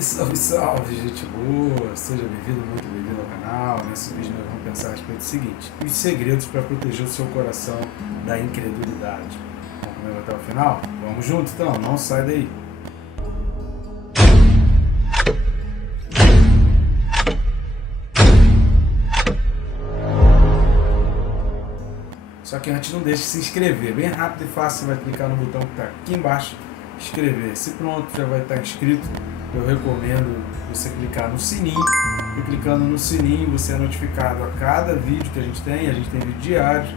Salve, salve, gente boa! Seja bem-vindo, muito bem-vindo ao canal. Nesse vídeo nós vamos pensar a respeito do seguinte: os segredos para proteger o seu coração da incredulidade. Vamos comigo até o final? Vamos junto então, não sai daí! Só que antes não deixe de se inscrever, bem rápido e fácil, você vai clicar no botão que está aqui embaixo, inscrever. Se pronto, já vai estar inscrito. Eu recomendo você clicar no sininho, e clicando no sininho você é notificado a cada vídeo que a gente tem vídeo diário,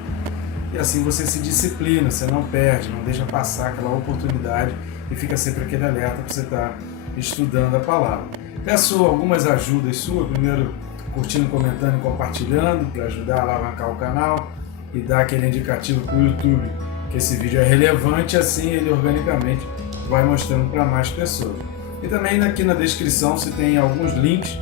e assim você se disciplina, você não perde, não deixa passar aquela oportunidade e fica sempre aquele alerta para você estar estudando a palavra. Peço algumas ajudas suas, primeiro curtindo, comentando e compartilhando para ajudar a alavancar o canal e dar aquele indicativo para o YouTube que esse vídeo é relevante, assim ele organicamente vai mostrando para mais pessoas. E também aqui na descrição você tem alguns links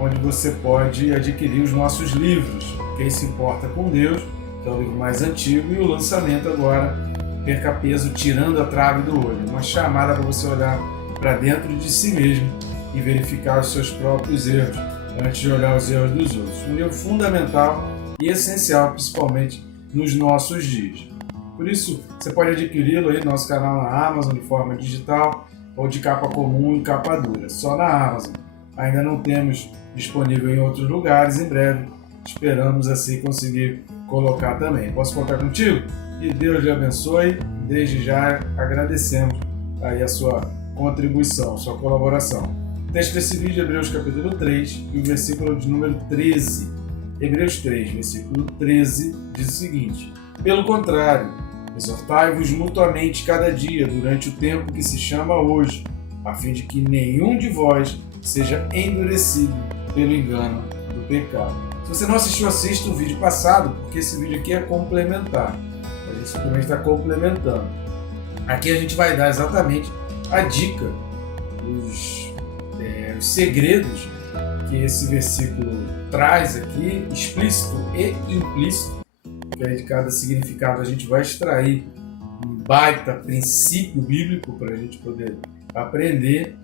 onde você pode adquirir os nossos livros. Quem se importa com Deus, que é o livro mais antigo, e o lançamento agora, Perca Peso, Tirando a Trave do Olho. Uma chamada para você olhar para dentro de si mesmo e verificar os seus próprios erros antes de olhar os erros dos outros. Um livro fundamental e essencial, principalmente nos nossos dias. Por isso, você pode adquiri-lo aí no nosso canal na Amazon de forma digital ou de capa comum e capa dura, só na Amazon. Ainda não temos disponível em outros lugares, em breve esperamos assim conseguir colocar também. Posso contar contigo? Que Deus lhe abençoe, desde já agradecemos aí a sua contribuição, sua colaboração. O texto desse vídeo é Hebreus capítulo 3 e o versículo de número 13. Hebreus 3, versículo 13 diz o seguinte: pelo contrário, exortai-vos mutuamente cada dia, durante o tempo que se chama hoje, a fim de que nenhum de vós seja endurecido pelo engano do pecado. Se você não assistiu, assista o vídeo passado, porque esse vídeo aqui é complementar. A gente simplesmente está complementando. Aqui a gente vai dar exatamente a dica, os segredos que esse versículo traz aqui, explícito e implícito. Que aí de cada significado a gente vai extrair um baita princípio bíblico para a gente poder aprender.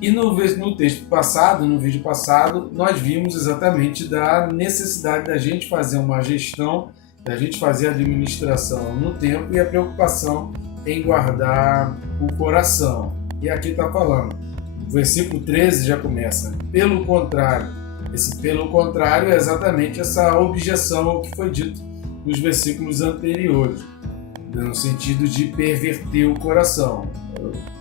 E no texto passado, no vídeo passado, nós vimos exatamente da necessidade da gente fazer uma gestão, da gente fazer a administração no tempo e a preocupação em guardar o coração. E aqui está falando, o versículo 13 já começa, pelo contrário. Esse pelo contrário é exatamente essa objeção ao que foi dito nos versículos anteriores, no sentido de perverter o coração.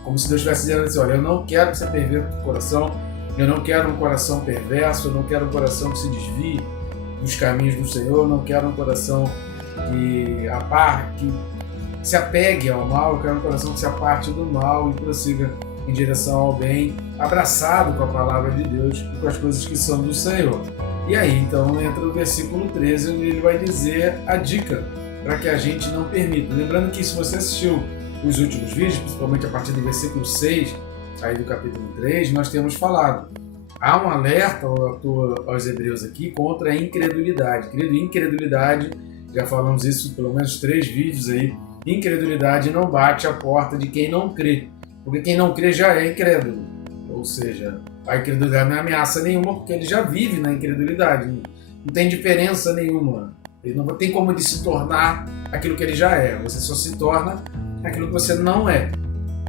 Como se Deus estivesse dizendo assim: olha, eu não quero que você perverta o coração, eu não quero um coração perverso, eu não quero um coração que se desvie dos caminhos do Senhor, eu não quero um coração que se apegue ao mal, eu quero um coração que se aparte do mal e prossiga em direção ao bem, abraçado com a palavra de Deus e com as coisas que são do Senhor. E aí, então, entra o versículo 13, onde ele vai dizer a dica para que a gente não permita. Lembrando que se você assistiu os últimos vídeos, principalmente a partir do versículo 6, aí do capítulo 3, nós temos falado. Há um alerta aos hebreus aqui contra a incredulidade. Querido, incredulidade, já falamos isso em pelo menos 3 vídeos aí, incredulidade não bate a porta de quem não crê, porque quem não crê já é incrédulo. Ou seja, a incredulidade não é ameaça nenhuma, porque ele já vive na incredulidade. Não tem diferença nenhuma. Ele não tem como ele se tornar aquilo que ele já é. Você só se torna aquilo que você não é.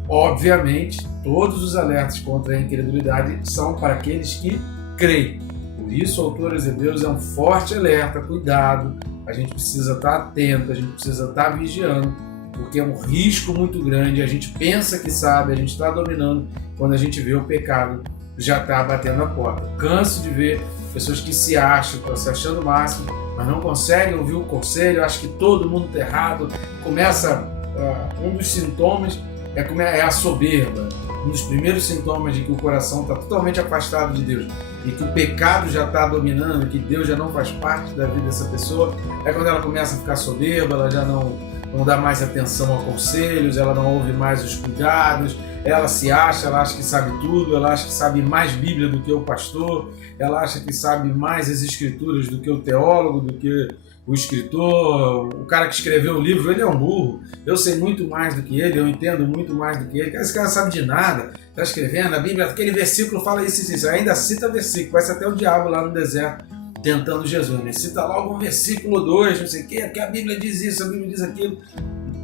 Obviamente, todos os alertas contra a incredulidade são para aqueles que creem. Por isso, o autor aos Hebreus é um forte alerta, cuidado. A gente precisa estar atento, a gente precisa estar vigiando, porque é um risco muito grande. A gente pensa que sabe, a gente está dominando, quando a gente vê o pecado já está batendo a porta. Canso de ver pessoas que se acham, estão se achando o máximo, mas não conseguem ouvir o conselho, acham que todo mundo está errado. Começa, um dos sintomas é a soberba. Um dos primeiros sintomas de que o coração está totalmente afastado de Deus e que o pecado já está dominando, que Deus já não faz parte da vida dessa pessoa, é quando ela começa a ficar soberba, ela já não dá mais atenção a conselhos, ela não ouve mais os cuidados, ela acha que sabe tudo, ela acha que sabe mais Bíblia do que o pastor, ela acha que sabe mais as escrituras do que o teólogo, do que o escritor, o cara que escreveu o livro, ele é um burro, eu sei muito mais do que ele, eu entendo muito mais do que ele, esse cara sabe de nada, está escrevendo, a Bíblia, aquele versículo fala isso, ainda cita versículo, parece até o diabo lá no deserto, tentando Jesus, né? Cita logo um versículo 2, não sei o que a Bíblia diz isso, a Bíblia diz aquilo.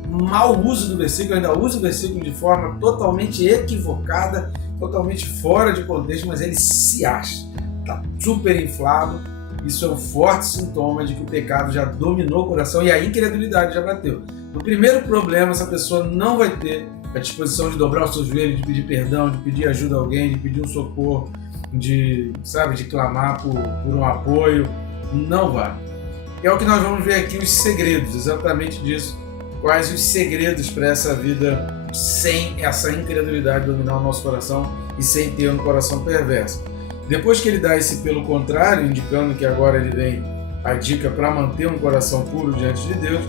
Mau uso do versículo, ainda usa o versículo de forma totalmente equivocada, totalmente fora de contexto, mas ele se acha, está super inflado. Isso é um forte sintoma de que o pecado já dominou o coração e a incredulidade já bateu. No primeiro problema, essa pessoa não vai ter a disposição de dobrar os seus joelhos, de pedir perdão, de pedir ajuda a alguém, de pedir um socorro, de clamar por um apoio. Não vai. É o que nós vamos ver aqui, os segredos, exatamente disso. Quais os segredos para essa vida sem essa incredulidade dominar o nosso coração e sem ter um coração perverso. Depois que ele dá esse pelo contrário, indicando que agora ele vem a dica para manter um coração puro diante de Deus,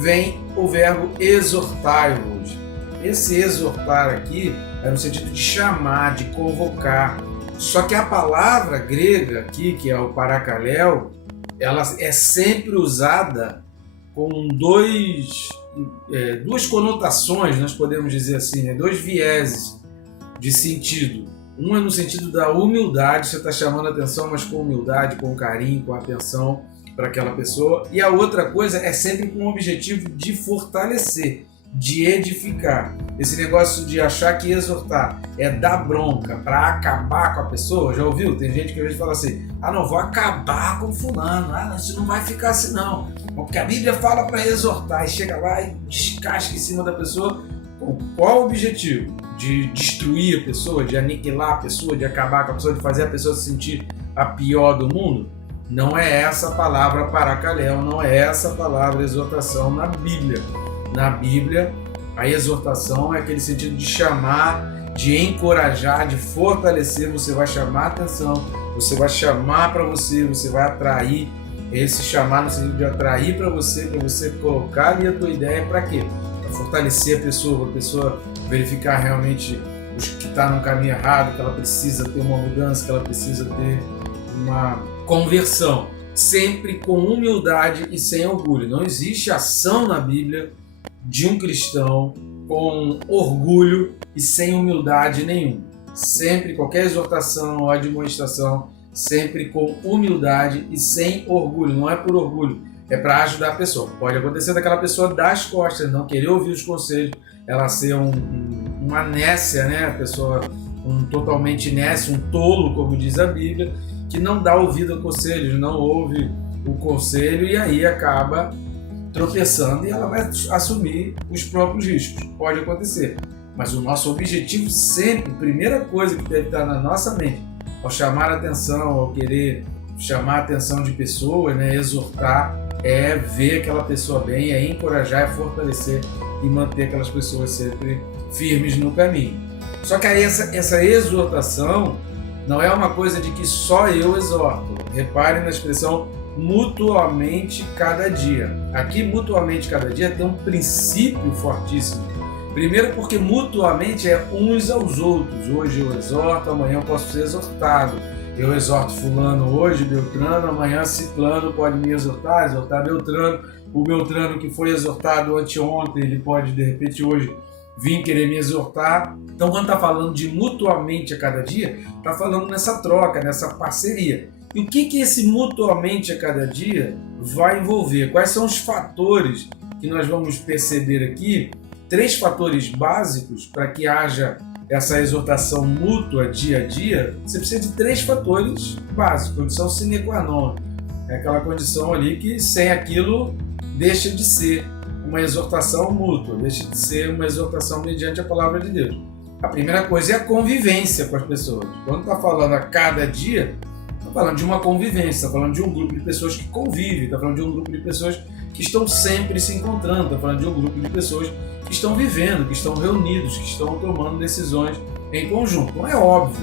vem o verbo exortai-vos. Esse exortar aqui é no sentido de chamar, de convocar. Só que a palavra grega aqui, que é o paracaléu, ela é sempre usada com duas conotações, nós podemos dizer assim, né? Dois vieses de sentido. Um é no sentido da humildade, você está chamando a atenção, mas com humildade, com carinho, com atenção para aquela pessoa. E a outra coisa é sempre com o objetivo de fortalecer, de edificar. Esse negócio de achar que exortar é dar bronca para acabar com a pessoa, já ouviu? Tem gente que às vezes fala assim, não, vou acabar com fulano, isso não vai ficar assim não. Porque a Bíblia fala para exortar, e chega lá e descasca em cima da pessoa. Qual o objetivo? De destruir a pessoa, de aniquilar a pessoa, de acabar com a pessoa, de fazer a pessoa se sentir a pior do mundo? Não é essa a palavra paracaléu, não é essa a palavra exortação na Bíblia. Na Bíblia, a exortação é aquele sentido de chamar, de encorajar, de fortalecer. Você vai chamar a atenção, você vai chamar para você vai atrair. Esse chamar no sentido de atrair para você colocar ali a tua ideia para quê? Para fortalecer a pessoa verificar realmente que está no caminho errado, que ela precisa ter uma mudança, que ela precisa ter uma conversão. Sempre com humildade e sem orgulho. Não existe ação na Bíblia de um cristão com orgulho e sem humildade nenhuma. Sempre, qualquer exortação ou admoestação, sempre com humildade e sem orgulho. Não é por orgulho, é para ajudar a pessoa. Pode acontecer daquela pessoa dar as costas, não querer ouvir os conselhos, ela ser uma nécia, né? A pessoa totalmente nécia, um tolo, como diz a Bíblia, que não dá ouvido a conselhos, não ouve o conselho e aí acaba tropeçando e ela vai assumir os próprios riscos. Pode acontecer. Mas o nosso objetivo sempre, primeira coisa que deve estar na nossa mente, ao chamar a atenção, ao querer chamar a atenção de pessoas, né, exortar, é ver aquela pessoa bem, é encorajar, é fortalecer e manter aquelas pessoas sempre firmes no caminho. Só que aí essa exortação não é uma coisa de que só eu exorto. Repare na expressão mutuamente cada dia. Aqui, mutuamente cada dia, tem um princípio fortíssimo. Primeiro porque mutuamente é uns aos outros. Hoje eu exorto, amanhã eu posso ser exortado. Eu exorto fulano hoje, Beltrano, amanhã ciclano pode me exortar Beltrano. O Beltrano que foi exortado anteontem, ele pode de repente hoje vir querer me exortar. Então quando está falando de mutuamente a cada dia, está falando nessa troca, nessa parceria. E o que esse mutuamente a cada dia vai envolver? Quais são os fatores que nós vamos perceber aqui? 3 fatores básicos para que haja essa exortação mútua dia a dia. Você precisa de 3 fatores básicos, condição sine qua non. É aquela condição ali que sem aquilo deixa de ser uma exortação mútua, deixa de ser uma exortação mediante a palavra de Deus. A primeira coisa é a convivência com as pessoas. Quando está falando a cada dia, está falando de uma convivência, está falando de um grupo de pessoas que convivem, está falando de um grupo de pessoas que estão sempre se encontrando, está falando de um grupo de pessoas que estão vivendo, que estão reunidos, que estão tomando decisões em conjunto. Então é óbvio,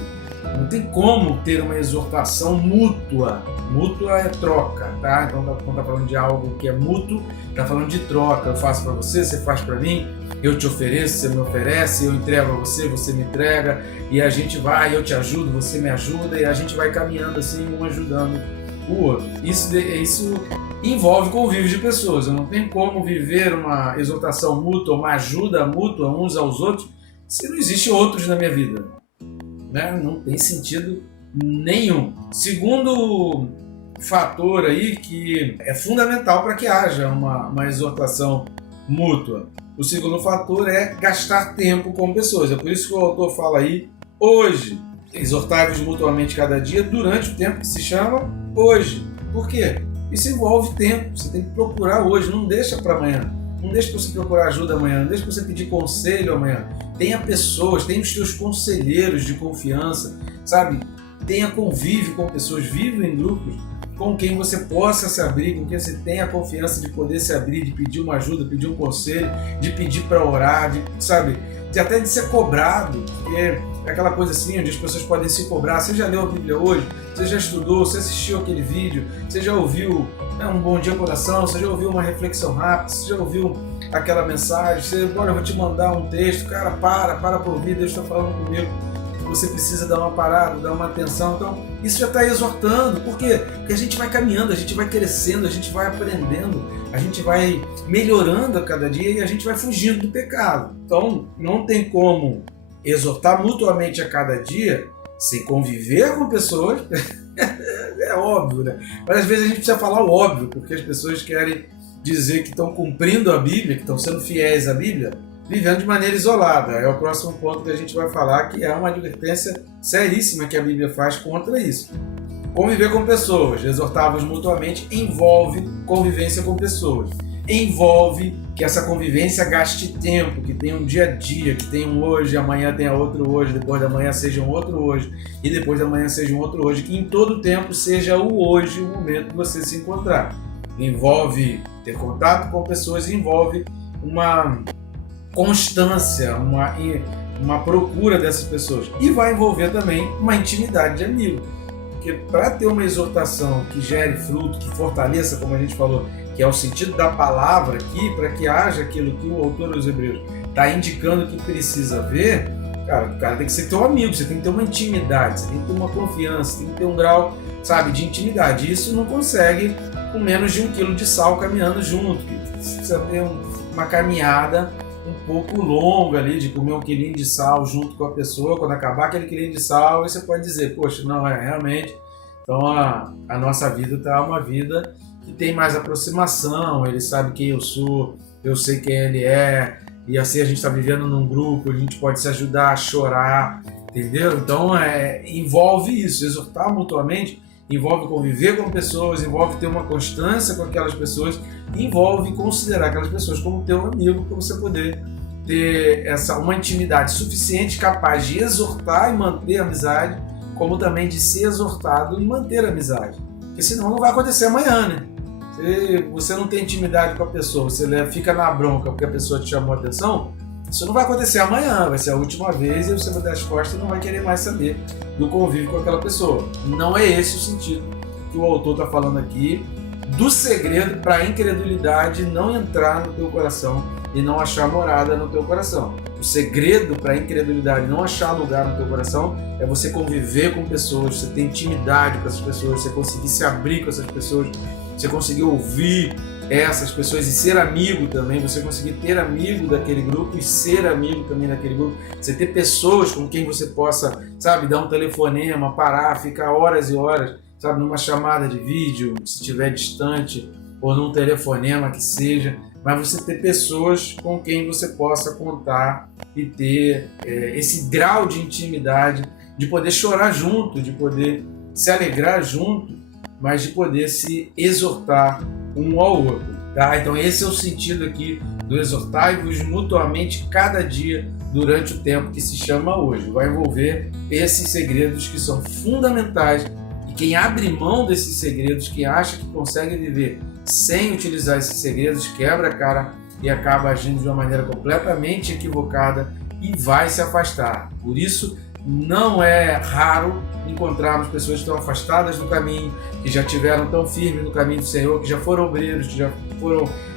não tem como ter uma exortação mútua. Mútua é troca, tá? Então quando está falando de algo que é mútuo, está falando de troca. Eu faço para você, você faz para mim, eu te ofereço, você me oferece, eu entrego a você, você me entrega, e a gente vai, eu te ajudo, você me ajuda, e a gente vai caminhando assim, um ajudando o outro. Isso envolve convívio de pessoas. Eu não tenho como viver uma exortação mútua, uma ajuda mútua uns aos outros, se não existe outros na minha vida. Né? Não tem sentido nenhum. Segundo fator aí que é fundamental para que haja uma exortação mútua. O segundo fator é gastar tempo com pessoas. É por isso que o autor fala aí, hoje. Exortai-vos mutuamente cada dia durante o tempo que se chama hoje. Por quê? Isso envolve tempo. Você tem que procurar hoje. Não deixa para amanhã. Não deixa para você procurar ajuda amanhã. Não deixa para você pedir conselho amanhã. Tenha pessoas, tenha os seus conselheiros de confiança, sabe? Tenha convívio com pessoas, viva em grupos com quem você possa se abrir, com quem você tenha a confiança de poder se abrir, de pedir uma ajuda, pedir um conselho, de pedir para orar, até de ser cobrado, porque é aquela coisa assim, onde as pessoas podem se cobrar. Você já leu a Bíblia hoje? Você já estudou? Você assistiu aquele vídeo? Você já ouviu um Bom Dia Coração? Você já ouviu uma reflexão rápida? Você já ouviu aquela mensagem? Olha, eu vou te mandar um texto. Cara, para ouvir, Deus está falando comigo. Você precisa dar uma parada, dar uma atenção. Então, isso já está exortando. Por quê? Porque a gente vai caminhando, a gente vai crescendo, a gente vai aprendendo, a gente vai melhorando a cada dia e a gente vai fugindo do pecado. Então, não tem como exortar mutuamente a cada dia sem conviver com pessoas. É óbvio, né? Mas às vezes a gente precisa falar o óbvio, porque as pessoas querem dizer que estão cumprindo a Bíblia, que estão sendo fiéis à Bíblia, vivendo de maneira isolada. É o próximo ponto que a gente vai falar, que é uma advertência seríssima que a Bíblia faz contra isso. Conviver com pessoas, exortar-vos mutuamente, envolve convivência com pessoas. Envolve que essa convivência gaste tempo, que tenha um dia a dia, que tenha um hoje, amanhã tenha outro hoje, depois da manhã seja um outro hoje, e depois da manhã seja um outro hoje, que em todo tempo seja o hoje, o momento que você se encontrar. Envolve ter contato com pessoas, envolve uma constância, uma procura dessas pessoas. E vai envolver também uma intimidade de amigo. Porque para ter uma exortação que gere fruto, que fortaleça, como a gente falou, que é o sentido da palavra aqui, para que haja aquilo que o autor dos Hebreus está indicando que precisa ver, cara, o cara tem que ser teu amigo, você tem que ter uma intimidade, você tem que ter uma confiança, tem que ter um grau, sabe, de intimidade. Isso não consegue com menos de 1 quilo de sal caminhando junto. Precisa ter uma caminhada um pouco longa ali, de comer 1 quilinho de sal junto com a pessoa. Quando acabar aquele quilinho de sal, aí você pode dizer, poxa, não, realmente, então a nossa vida está uma vida que tem mais aproximação, ele sabe quem eu sou, eu sei quem ele é, e assim a gente está vivendo num grupo, a gente pode se ajudar a chorar, entendeu? Então envolve isso, exortar mutuamente, envolve conviver com pessoas, envolve ter uma constância com aquelas pessoas, envolve considerar aquelas pessoas como teu amigo, para você poder ter uma intimidade suficiente, capaz de exortar e manter a amizade, como também de ser exortado e manter a amizade. Porque senão não vai acontecer amanhã, né? Se você não tem intimidade com a pessoa, você fica na bronca porque a pessoa te chamou a atenção, isso não vai acontecer amanhã, vai ser a última vez e você vai dar as costas e não vai querer mais saber do convívio com aquela pessoa. Não é esse o sentido que o autor está falando aqui, do segredo para a incredulidade não entrar no teu coração e não achar morada no teu coração. O segredo para a incredulidade não achar lugar no teu coração é você conviver com pessoas, você ter intimidade com essas pessoas, você conseguir se abrir com essas pessoas, você conseguir ouvir essas pessoas e ser amigo também, você conseguir ter amigo daquele grupo e ser amigo também daquele grupo, você ter pessoas com quem você possa, sabe, dar um telefonema, parar, ficar horas e horas, sabe, numa chamada de vídeo, se estiver distante, ou num telefonema que seja, mas você ter pessoas com quem você possa contar e ter esse grau de intimidade, de poder chorar junto, de poder se alegrar junto, mas de poder se exortar um ao outro. Tá? Então esse é o sentido aqui do exortai-vos mutuamente cada dia durante o tempo que se chama hoje. Vai envolver esses segredos que são fundamentais e quem abre mão desses segredos, quem acha que consegue viver sem utilizar esses segredos, quebra a cara e acaba agindo de uma maneira completamente equivocada e vai se afastar. Por isso, não é raro encontrarmos pessoas que estão afastadas do caminho, que já estiveram tão firmes no caminho do Senhor, que já foram obreiros, que já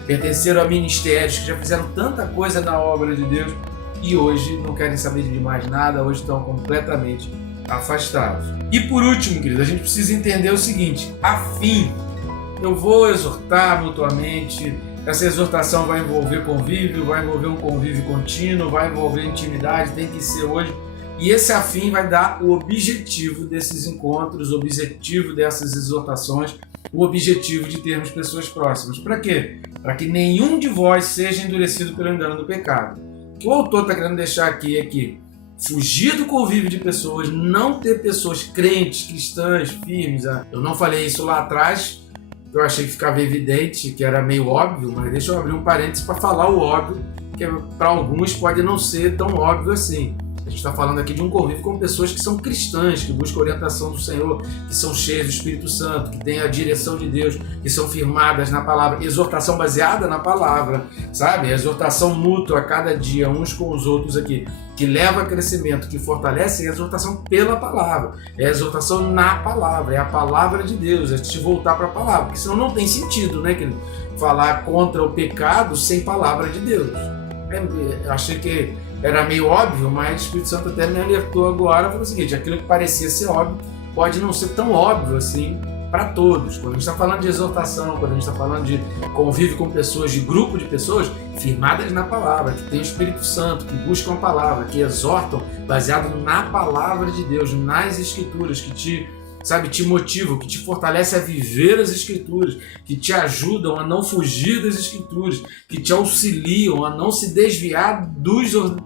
pertenceram a ministérios, que já fizeram tanta coisa na obra de Deus e hoje não querem saber de mais nada, hoje estão completamente afastados. E por último, querido, a gente precisa entender o seguinte: a fim, eu vou exortar mutuamente. Essa exortação vai envolver convívio, vai envolver um convívio contínuo, vai envolver intimidade, tem que ser hoje. E esse afim vai dar o objetivo desses encontros, o objetivo dessas exortações, o objetivo de termos pessoas próximas. Para quê? Para que nenhum de vós seja endurecido pelo engano do pecado. O que o autor está querendo deixar aqui é que fugir do convívio de pessoas, não ter pessoas crentes, cristãs, firmes. Eu não falei isso lá atrás, eu achei que ficava evidente, que era meio óbvio, mas deixa eu abrir um parênteses para falar o óbvio, que para alguns pode não ser tão óbvio assim. A gente está falando aqui de um convívio com pessoas que são cristãs, que buscam orientação do Senhor, que são cheias do Espírito Santo, que têm a direção de Deus, que são firmadas na palavra, exortação baseada na palavra, sabe? A exortação mútua a cada dia, uns com os outros aqui, que leva a crescimento, que fortalece, é a exortação pela palavra, é a exortação na palavra, é a palavra de Deus, é te voltar para a palavra, porque senão não tem sentido, né, querido? Falar contra o pecado sem palavra de Deus. Eu achei que era meio óbvio, mas o Espírito Santo até me alertou agora, falou o seguinte: aquilo que parecia ser óbvio pode não ser tão óbvio assim para todos. Quando a gente está falando de exortação, quando a gente está falando de convívio com pessoas, de grupo de pessoas firmadas na palavra, que tem o Espírito Santo, que buscam a palavra, que exortam baseado na palavra de Deus, nas Escrituras, que te motivam, que te fortalece a viver as Escrituras, que te ajudam a não fugir das Escrituras, que te auxiliam a não se desviar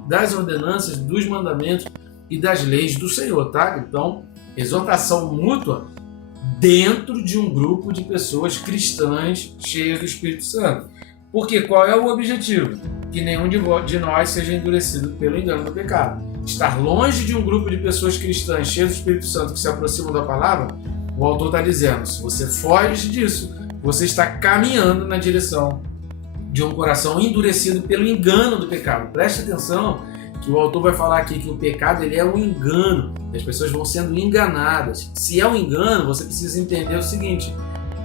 das ordenanças, dos mandamentos e das leis do Senhor, tá? Então, exortação mútua dentro de um grupo de pessoas cristãs cheias do Espírito Santo. Porque qual é o objetivo? Que nenhum de nós seja endurecido pelo engano do pecado. Estar longe de um grupo de pessoas cristãs cheias do Espírito Santo que se aproximam da palavra, o autor está dizendo: se você foge disso, você está caminhando na direção de um coração endurecido pelo engano do pecado. Preste atenção que o autor vai falar aqui que o pecado ele é um engano, as pessoas vão sendo enganadas. Se é um engano, você precisa entender o seguinte: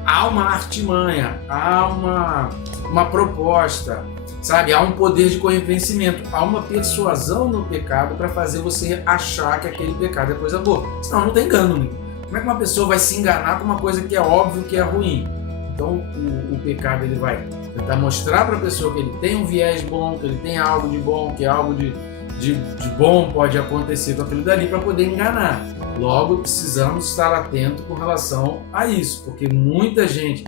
há uma artimanha, há uma proposta, sabe? Há um poder de convencimento, há uma persuasão no pecado para fazer você achar que aquele pecado é coisa boa. Senão não tem engano, né? Como é que uma pessoa vai se enganar com uma coisa que é óbvio que é ruim? Então o pecado ele vai tentar mostrar para a pessoa que ele tem um viés bom, que ele tem algo de bom, que algo de bom pode acontecer com aquilo dali para poder enganar. Logo, precisamos estar atentos com relação a isso, porque muita gente,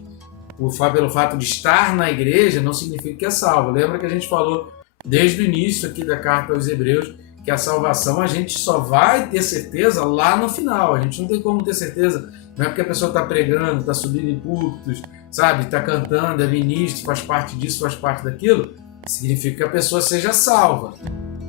pelo fato de estar na igreja, não significa que é salvo. Lembra que a gente falou desde o início aqui da carta aos Hebreus que a salvação a gente só vai ter certeza lá no final. A gente não tem como ter certeza, não é porque a pessoa está pregando, está subindo em púlpitos, sabe, está cantando, é ministro, faz parte disso, faz parte daquilo, significa que a pessoa seja salva.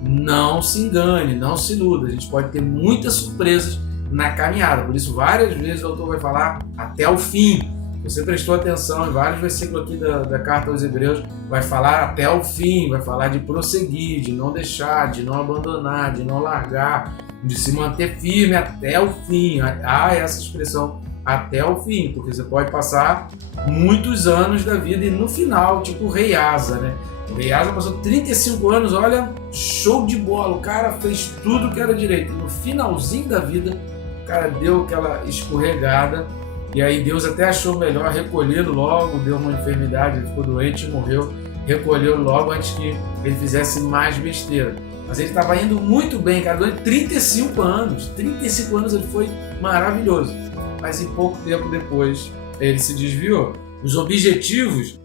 Não se engane, não se iluda. A gente pode ter muitas surpresas na caminhada. Por isso, várias vezes o autor vai falar até o fim. Você prestou atenção em vários versículos aqui da carta aos Hebreus, vai falar até o fim, vai falar de prosseguir, de não deixar, de não abandonar, de não largar, de se manter firme até o fim. Há essa expressão, até o fim, porque você pode passar muitos anos da vida e no final, tipo o rei Asa, né? O rei Asa passou 35 anos, olha, show de bola, o cara fez tudo que era direito. No finalzinho da vida, o cara deu aquela escorregada, e aí Deus até achou melhor recolhê-lo logo, deu uma enfermidade, ele ficou doente e morreu, recolheu-lo logo antes que ele fizesse mais besteira. Mas ele estava indo muito bem, cara, durante 35 anos ele foi maravilhoso. Mas em pouco tempo depois, ele se desviou. Os objetivos,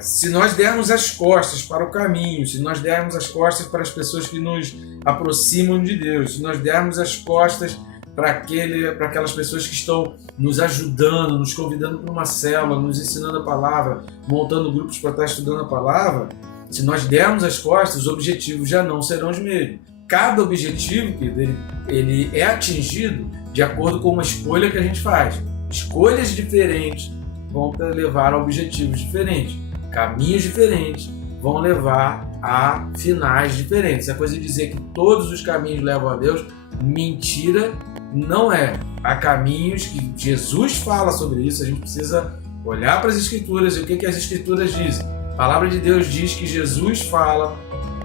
se nós dermos as costas para o caminho, se nós dermos as costas para as pessoas que nos aproximam de Deus, se nós dermos as costas para aquelas pessoas que estão nos ajudando, nos convidando para uma célula, nos ensinando a palavra, montando grupos para estar estudando a palavra, se nós dermos as costas, os objetivos já não serão os mesmos. Cada objetivo, ele é atingido de acordo com uma escolha que a gente faz. Escolhas diferentes vão levar a objetivos diferentes. Caminhos diferentes vão levar a finais diferentes. A coisa de dizer que todos os caminhos levam a Deus, mentira não é. Há caminhos que Jesus fala sobre isso, a gente precisa olhar para as Escrituras e o que as Escrituras dizem. A palavra de Deus diz que Jesus fala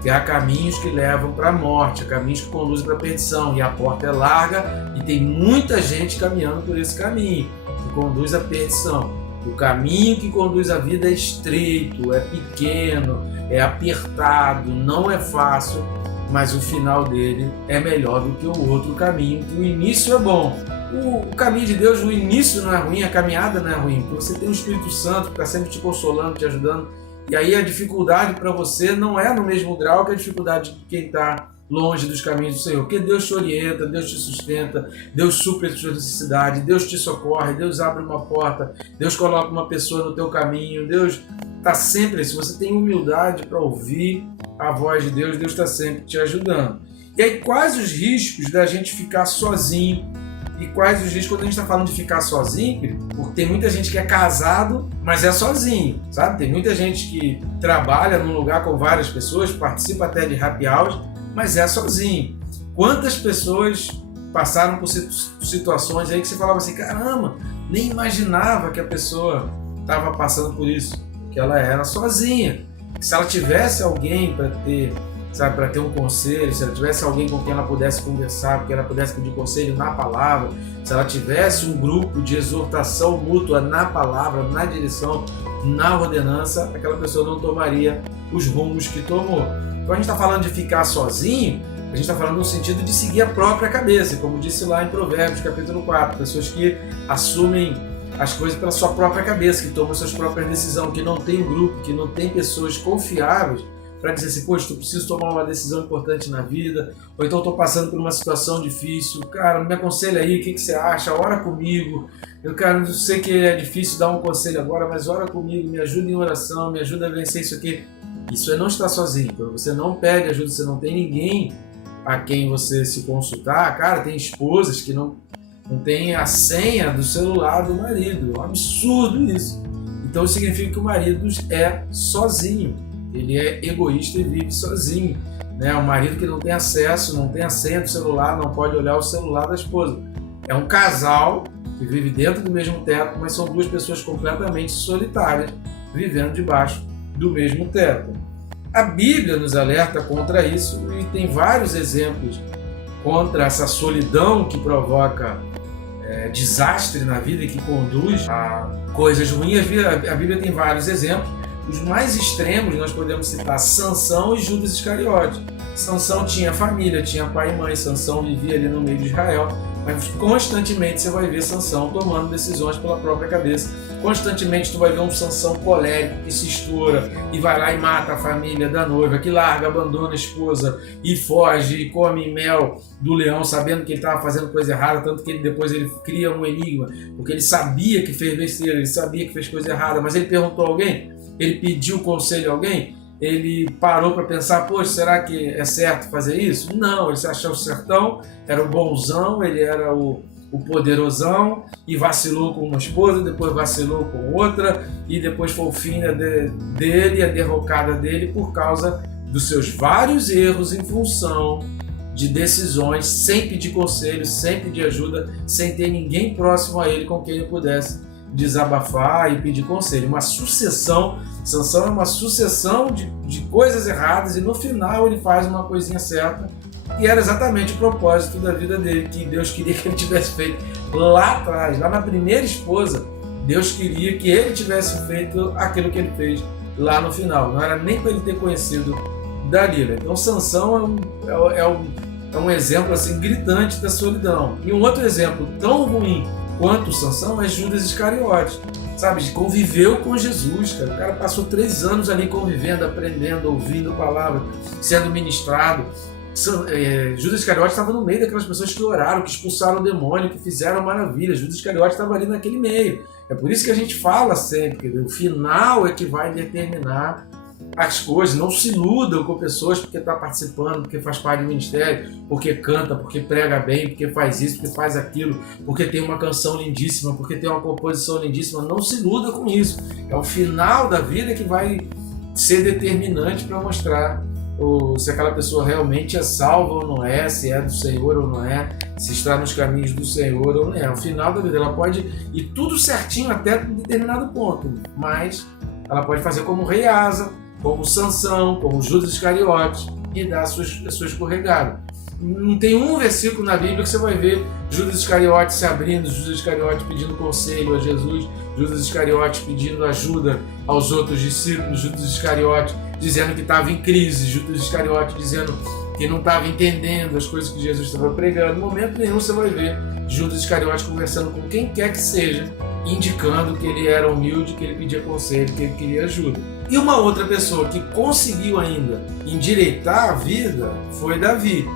que há caminhos que levam para a morte, há caminhos que conduzem para a perdição, e a porta é larga e tem muita gente caminhando por esse caminho que conduz à perdição. O caminho que conduz à vida é estreito, é pequeno, é apertado, não é fácil, mas o final dele é melhor do que o outro caminho, que o início é bom. O caminho de Deus, o início não é ruim, a caminhada não é ruim, porque você tem o Espírito Santo que está sempre te consolando, te ajudando, e aí a dificuldade para você não é no mesmo grau que a dificuldade de quem está longe dos caminhos do Senhor, porque Deus te orienta, Deus te sustenta, Deus supre a sua necessidade, Deus te socorre, Deus abre uma porta, Deus coloca uma pessoa no teu caminho, Deus está sempre, se você tem humildade para ouvir a voz de Deus, Deus está sempre te ajudando. E aí quais os riscos da gente ficar sozinho? E quais os riscos quando a gente está falando de ficar sozinho? Porque tem muita gente que é casado, mas é sozinho, sabe? Tem muita gente que trabalha num lugar com várias pessoas, participa até de happy hours, mas é sozinho. Quantas pessoas passaram por situações aí que você falava assim, caramba, nem imaginava que a pessoa estava passando por isso, que ela era sozinha. Se ela tivesse alguém para ter, sabe, para ter um conselho, se ela tivesse alguém com quem ela pudesse conversar, que ela pudesse pedir conselho na palavra, se ela tivesse um grupo de exortação mútua na palavra, na direção, na ordenança, aquela pessoa não tomaria os rumos que tomou. Quando a gente está falando de ficar sozinho, a gente está falando no sentido de seguir a própria cabeça, como disse lá em Provérbios, capítulo 4, pessoas que assumem as coisas pela sua própria cabeça, que tomam suas próprias decisões, que não tem grupo, que não tem pessoas confiáveis para dizer assim, poxa, eu preciso tomar uma decisão importante na vida, ou então estou passando por uma situação difícil, cara, me aconselha aí, o que você acha, ora comigo, eu sei que é difícil dar um conselho agora, mas ora comigo, me ajuda em oração, me ajuda a vencer isso aqui. Isso é não estar sozinho, quando você não pede ajuda, você não tem ninguém a quem você se consultar, cara, tem esposas que não tem a senha do celular do marido, é um absurdo isso. Então significa que o marido é sozinho, ele é egoísta e vive sozinho, né? O marido que não tem acesso, não tem a senha do celular, não pode olhar o celular da esposa. É um casal que vive dentro do mesmo teto, mas são duas pessoas completamente solitárias, vivendo debaixo do mesmo teto. A Bíblia nos alerta contra isso e tem vários exemplos contra essa solidão que provoca desastre na vida e que conduz a coisas ruins. A Bíblia tem vários exemplos. Os mais extremos nós podemos citar Sansão e Judas Iscariote. Sansão tinha família, tinha pai e mãe, Sansão vivia ali no meio de Israel, mas constantemente você vai ver Sansão tomando decisões pela própria cabeça. Constantemente tu vai ver um Sansão colérico que se estoura e vai lá e mata a família da noiva, que larga, abandona a esposa e foge e come mel do leão, sabendo que ele estava fazendo coisa errada, tanto que depois ele cria um enigma, porque ele sabia que fez besteira, ele sabia que fez coisa errada, mas ele perguntou a alguém, ele pediu conselho a alguém, ele parou para pensar, poxa, será que é certo fazer isso? Não, ele se achou certão, era o bonzão, ele era o poderosão e vacilou com uma esposa, depois vacilou com outra e depois foi o fim dele, a derrocada dele por causa dos seus vários erros em função de decisões, sem pedir conselho, sem pedir ajuda, sem ter ninguém próximo a ele com quem ele pudesse desabafar e pedir conselho. Uma sucessão, Sansão é uma sucessão de coisas erradas e no final ele faz uma coisinha certa, e era exatamente o propósito da vida dele, que Deus queria que ele tivesse feito lá atrás, lá na primeira esposa. Deus queria que ele tivesse feito aquilo que ele fez lá no final, não era nem para ele ter conhecido Dalila. Então Sansão é um exemplo assim gritante da solidão. E um outro exemplo tão ruim quanto Sansão é Judas Iscariote, sabe? Conviveu com Jesus, cara. O cara passou 3 anos ali convivendo, aprendendo, ouvindo a palavra, sendo ministrado. Judas Iscariote estava no meio daquelas pessoas que oraram, que expulsaram o demônio, que fizeram maravilhas. Judas Iscariote estava ali naquele meio. É por isso que a gente fala sempre, que o final é que vai determinar as coisas. Não se iludam com pessoas porque está participando, porque faz parte do ministério, porque canta, porque prega bem, porque faz isso, porque faz aquilo, porque tem uma canção lindíssima, porque tem uma composição lindíssima. Não se iluda com isso. É o final da vida que vai ser determinante para mostrar se aquela pessoa realmente é salva ou não é, se é do Senhor ou não é, se está nos caminhos do Senhor ou não é. O final da vida, ela pode ir tudo certinho até um determinado ponto, mas ela pode fazer como o rei Asa, como Sansão, como Judas Iscariotes, e dá a sua escorregada. Não tem um versículo na Bíblia que você vai ver Judas Iscariotes se abrindo, Judas Iscariotes pedindo conselho a Jesus, Judas Iscariotes pedindo ajuda aos outros discípulos, Judas Iscariotes dizendo que estava em crise, Judas Iscariotes dizendo que não estava entendendo as coisas que Jesus estava pregando. No momento nenhum você vai ver Judas Iscariotes conversando com quem quer que seja, indicando que ele era humilde, que ele pedia conselho, que ele queria ajuda. E uma outra pessoa que conseguiu ainda endireitar a vida foi Davi.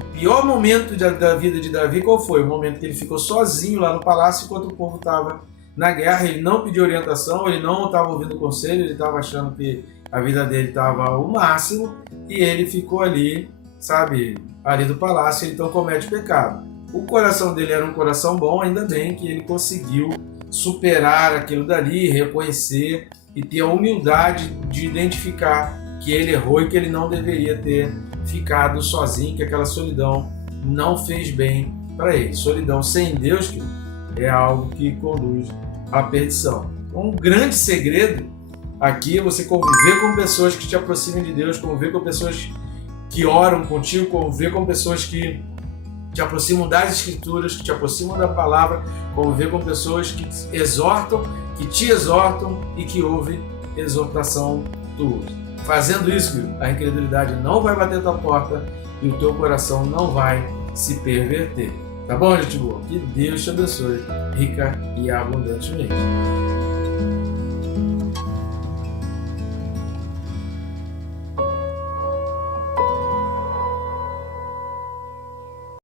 O pior momento da vida de Davi qual foi? O momento que ele ficou sozinho lá no palácio enquanto o povo estava na guerra. Ele não pediu orientação, ele não estava ouvindo conselho, ele estava achando que a vida dele estava o máximo e ele ficou ali, sabe, ali do palácio, então comete pecado. O coração dele era um coração bom, ainda bem que ele conseguiu superar aquilo dali, reconhecer e ter a humildade de identificar que ele errou e que ele não deveria ter ficado sozinho, que aquela solidão não fez bem para ele. Solidão sem Deus é algo que conduz à perdição. Um grande segredo aqui é você conviver com pessoas que te aproximem de Deus, conviver com pessoas que oram contigo, conviver com pessoas que te aproximam das Escrituras, que te aproximam da palavra, conviver com pessoas que te exortam e que ouvem exortação tua. Fazendo isso, a incredulidade não vai bater tua porta e o teu coração não vai se perverter. Tá bom, gente boa? Que Deus te abençoe rica e abundantemente.